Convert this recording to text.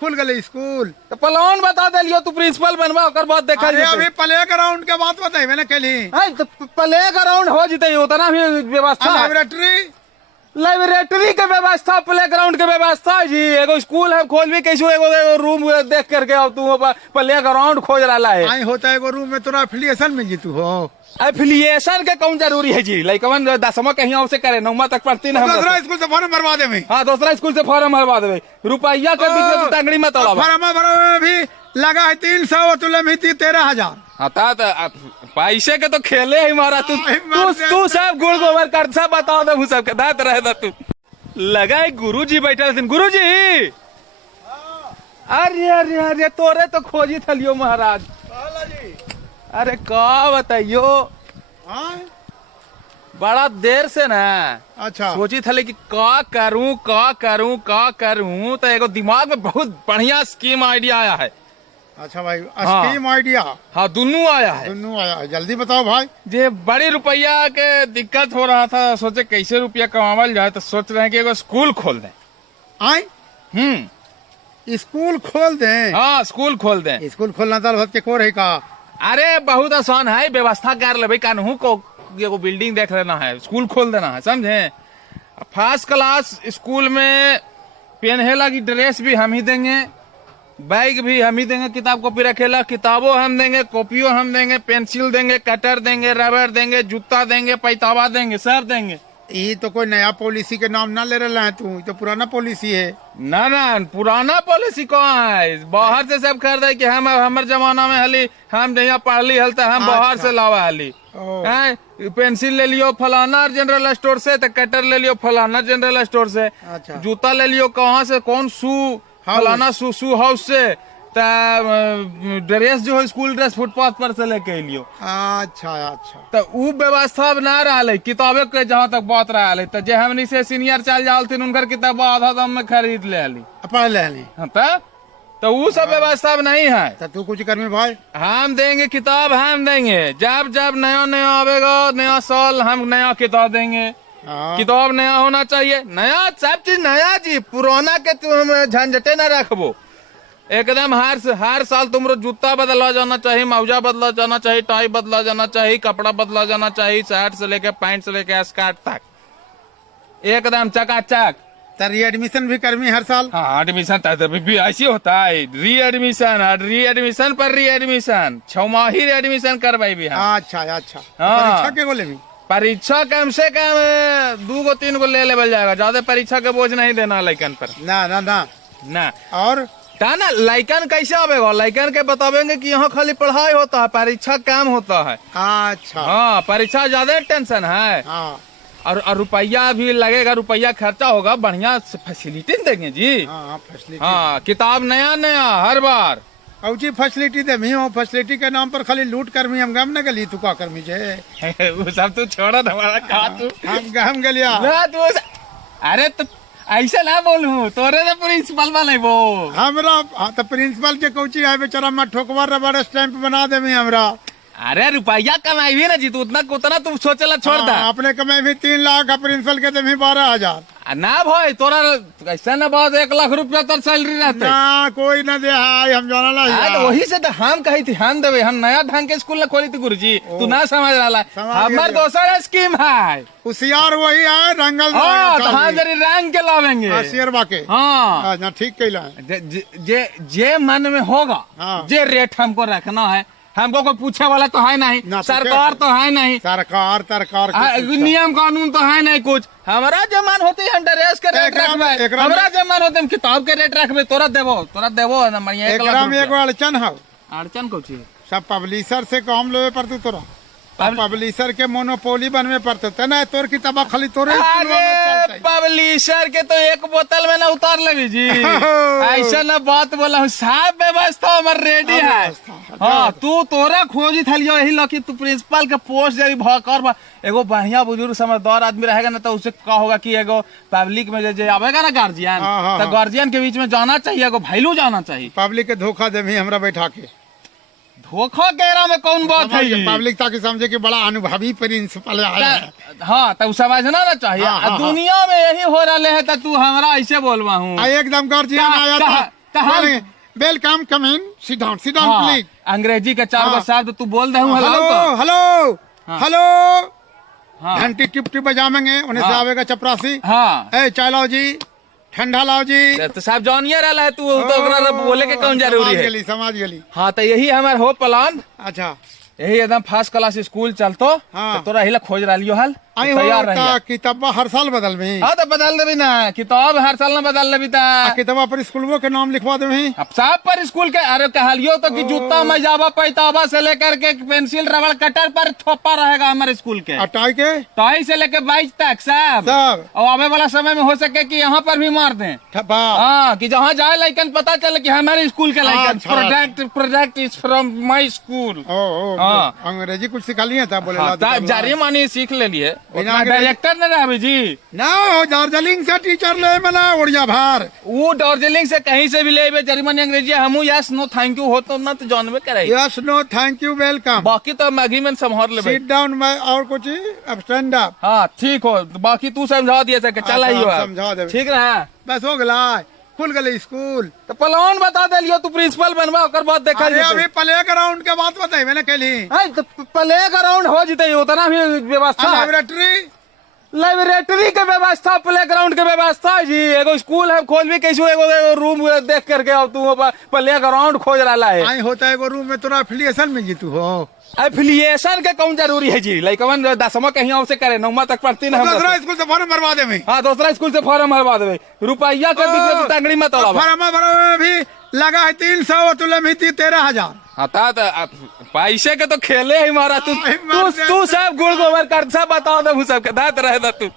खुल गए स्कूल। तो प्लान बता दिलियो तू प्रिंसिपल बनवा ओकर बाद देखा अरे अभी प्ले ग्राउंड के बात बताई मैंने कल ही। तो प्ले ग्राउंड हो जते उतना भी व्यवस्था लाइब्रेटरी के व्यवस्था प्ले ग्राउंड के व्यवस्था जी। एगो स्कूल है खोल भी कैसे एगो रूम देख करके अब तू प्ले ग्राउंड खोज रहा है। आई होता है एगो रूम में तोरा एफिलिएशन में जी तू हो। एफिलिएशन के कौन जरूरी है जी। लाइकवन 10वां कहीं से करे 9वां तक पढ़ती ना। दूसरा स्कूल से फॉर्म भरवा दे। हाँ दूसरा स्कूल से फॉर्म भरवा देवे। रुपया के बीच में टंगड़ी मत फॉर्म भरवा भी लगा है 300 तुले भी 13,000। हाँ पैसे के तो खेले ही मारा तू सब गुड़ गोबर कर सब बता दे सबके दात रहे तू लगा है। गुरुजी बैठे थे गुरुजी। अरे अरे अरे तोरे तो खोजी थलियो महाराज। अरे का बताइयो बड़ा देर से ना। अच्छा सोची थले कि का करूं तो एगो दिमाग में बहुत बढ़िया स्कीम आइडिया आया है। अच्छा भाई स्कीम आइडिया। हाँ दोनों आया है। जल्दी बताओ भाई। जे बड़ी रुपया के दिक्कत हो रहा था सोचे कैसे रुपया कमावल जाए तो सोच रहे हैं कि एगो स्कूल खोल दें। स्कूल खोल दें। हाँ स्कूल खोल दें। स्कूल खोलना तो के को रही का। अरे बहुत आसान है व्यवस्था कर ले भाई। कानून को एगो बिल्डिंग देख लेना है स्कूल खोल देना है समझे। फर्स्ट क्लास स्कूल में पहने लगी ड्रेस भी हम ही देंगे, बैग भी हम ही देंगे, किताब कॉपी रखेला किताबों हम देंगे, कॉपियों हम देंगे, पेंसिल देंगे, कटर देंगे, रबर देंगे, जूता देंगे, पैतावा देंगे, सब देंगे। ये तो कोई नया पॉलिसी के नाम ना ले रहा है तू। तो पुराना पॉलिसी है ना। पुराना पॉलिसी कौन है। बाहर से सब कर दे कि हम हमारे जमाना में हली हम यहाँ पढ़ ली हल हम बाहर से लावा हली। पेंसिल ले लियो फलाना जनरल स्टोर से तो कटर ले लियो फलाना जनरल स्टोर से। अच्छा जूता ले लियो कहाँ से कौन शू फलाना शू हाउस से। ड्रेस जो है स्कूल ड्रेस फुटपाथ पर से लेके लियो। अच्छा तो वो व्यवस्था अब ना रहा है। किताबे के जहाँ तक बात रहा है तो जे हमनी से सीनियर चल जाल थी उनकर किताब आधा दाम में खरीद ले ली पढ़ ले। तो वो सब व्यवस्था अब नहीं है। तो तू कुछ कर में भाई। हम देंगे किताब हम देंगे। जब जब नया आवेगा नया साल हम नया किताब देंगे। किताब नया होना चाहिए। नया सब चीज नया जी। पुराना के तुम झंझटे न रखबो एकदम। हर साल तुमरो जूता बदला जाना चाहिए, मौजा बदला जाना चाहिए, टाई बदला जाना चाहिए, कपड़ा बदला जाना चाहिए, शर्ट से लेके पैंट से लेके स्कर्ट तक एकदम चकाचक। री एडमिशन भी करमी हर साल। हाँ एडमिशन भी ऐसी होता है। री एडमिशन पर री एडमिशन 6 माही एडमिशन करवाई भी। अच्छा परीक्षा के गोले में परीक्षा कम से कम 2-3 ले लेवल जाएगा। ज्यादा परीक्षा के बोझ नहीं देना लइकन पर। ना और ना लइकन कैसे आवेगा। लइकन के बतावेंगे कि यहाँ खाली पढ़ाई होता है परीक्षा कम होता है। अच्छा हाँ परीक्षा ज्यादा टेंशन है। और रुपया भी लगेगा, रुपया खर्चा होगा। बढ़िया फैसिलिटी देंगे जी। फैसिलिटी। हाँ किताब नया हर बार। औची फैसिलिटी दे फैसिलिटी के नाम पर खाली लूट करमी हम गम न गली। तू का करमी जे वो सब तू छोड़ा हमारा का तू हम गलिया। अरे तो ऐसा ना बोलूं तोरे तो प्रिंसिपल वाले वो हमरा। तो प्रिंसिपल के कौची है बेचारा मैं ठोकवा रबर स्टैंप बना दे हमरा। अरे रुपया कमाई भी ना जी तू उतना तू सोचला छोड़ दा। अपने कमाई भी 3 लाख प्रिंसिपल के दे 12,000। ना भाई तोरा ऐसा ना बहुत 1 लाख रुपया तर सैलरी रहता है। कोई ना दे हम जाना वही से तो हम कही थी हम देवे। हम नया ढंग के स्कूल खोली थी गुरुजी। तू ना समझ रहा। हमारे दूसरा स्कीम है होशियार वही है रंगल। हम जरी रंग के लावेंगे शेरवा के। हाँ ठीक कहला। जे मन में होगा जे रेट हमको रखना है। हमको कोई पूछे वाला तो है नहीं। सरकार तो है नहीं। सरकार नियम कानून तो है नहीं कुछ। हमारा जमान होते हम ड्रेस के रेट रखबे। हमारा जमान होते हम किताब के रेट रखबे। तोरा देवो अड़चन है। अड़चन को चीज सब पब्लिशर से कम लेवे पड़ते तोरा। पब्लिशर के मोनोपोली बनवे पड़ते ना। तोर किताबा खाली तोरे। पब्लिशर के तो 1 बोतल में ना उतार लेवी जी। ऐसा ना बात बोला हूँ। सब व्यवस्था हमारे रेडी है। हाँ तू तोरा खोजी थलियो यही लकी तू प्रिंसिपल के पोस्ट जरी भर एगो बढ़िया बुजुर्ग समझदार आदमी रहेगा ना तो उसे क्या होगा कि एगो पब्लिक में जे आवेगा ना गार्जियन तो गार्जियन के बीच में जाना चाहिए। एगो वैल्यू जाना चाहिए। पब्लिक के धोखा दे हमरा बैठा के। धोखा कह में कौन बात है। पब्लिक ताकि समझे कि बड़ा अनुभवी प्रिंसिपल आया है। हाँ तब समझना ना चाहिए। दुनिया में यही हो रहा है तो तू हमारा ऐसे बोलवा हूँ। एकदम गार्जियन आया कहाँ वेलकम कम इन सिट डाउन हाँ, प्लीज। अंग्रेजी के 4 हाँ। शब्द तू बोल दे हूँ हेलो तो हेलो हाँ। हेलो हाँ घंटी टिप टिप बजावेंगे उन्हें से हाँ। आवेगा चपरासी। हाँ ए चाय लाओ जी, ठंडा लाओ जी। तो साहब जानिए रहा है तू तो ओकरा बोले के कौन जरूरी है। समझ गेली। हाँ तो यही हमार हो प्लान, अच्छा यही एकदम फर्स्ट क्लास स्कूल चलतो। हाँ। तो तोरा हिला खोज रहा लियो हाल आई तो तैयार हो रहिए। किताबा हर साल बदल में। हाँ तो बदल देवी ना किताब हर साल ना बदल देवी ता किताबा पर स्कूलों के नाम लिखवा दे। अब साहब पर स्कूल के अरे कहलियो तो कि जूता मैजाबा पैताबा से लेकर के पेंसिल रबड़ कटर पर थोपा रहेगा हमारे स्कूल के। अटाई के टाई से लेकर 22 तक साहब। सब और आने वाला समय में हो सके कि यहाँ पर भी मार दें। ठप्पा। हाँ कि जहाँ जाए लाइकन पता चले कि हमारे स्कूल के लाइकन अच्छा। Product is from my school. ओ हाँ। अंग्रेजी कुछ सिखा लिए था बोले हाँ, जारी मानी सीख ले लिए बिना डायरेक्टर ने रहा जी। ना हो दार्जिलिंग से टीचर ले मना उड़िया भार। वो दार्जिलिंग से कहीं से भी ले जर्मनी अंग्रेजी हमू यस नो थैंक यू हो तो ना तो जानवे करे। Yes no thank you welcome. बाकी तो मैगी में संभाल ले। सिट डाउन और कुछ अब स्टैंड अप। हाँ ठीक हो बाकी तू समझा दिया सके चला ही अच्छा, समझा दे। ठीक रहा बस हो गला खुल गए स्कूल। तो प्लान बता दे लियो तू प्रिंसिपल बनवा ओकर बाद देखा अरे अभी प्ले ग्राउंड के बात बताई मैंने कहली। तो प्ले ग्राउंड हो जीते उतना भी व्यवस्था है। लाइब्रेटरी के व्यवस्था प्ले ग्राउंड के व्यवस्था जी। एगो स्कूल है खोल भी कैसे एगो रूम देख करके अब तू प्ले ग्राउंड खोज रहा है। आई होता है एगो रूम में तोरा एफिलिएशन में जीतू हो। एफिलिएशन के कौन जरूरी है जी। लाइकवन 10वां कहीं और से करे 9वां तक पढ़ती ना। दूसरा स्कूल से फॉर्म भरवा दे में। हाँ दूसरा स्कूल से फॉर्म भरवा देवे रुपया के बीच में टांगड़ी मत उड़ावा। फॉर्म भरवा में भी लगा है 300 तुले में 13,000। हाँ पैसे के तो खेले ही मारा तू आई, मर तू सब गुड़ गोबर कर सब बता दे सबके दात रहे तू।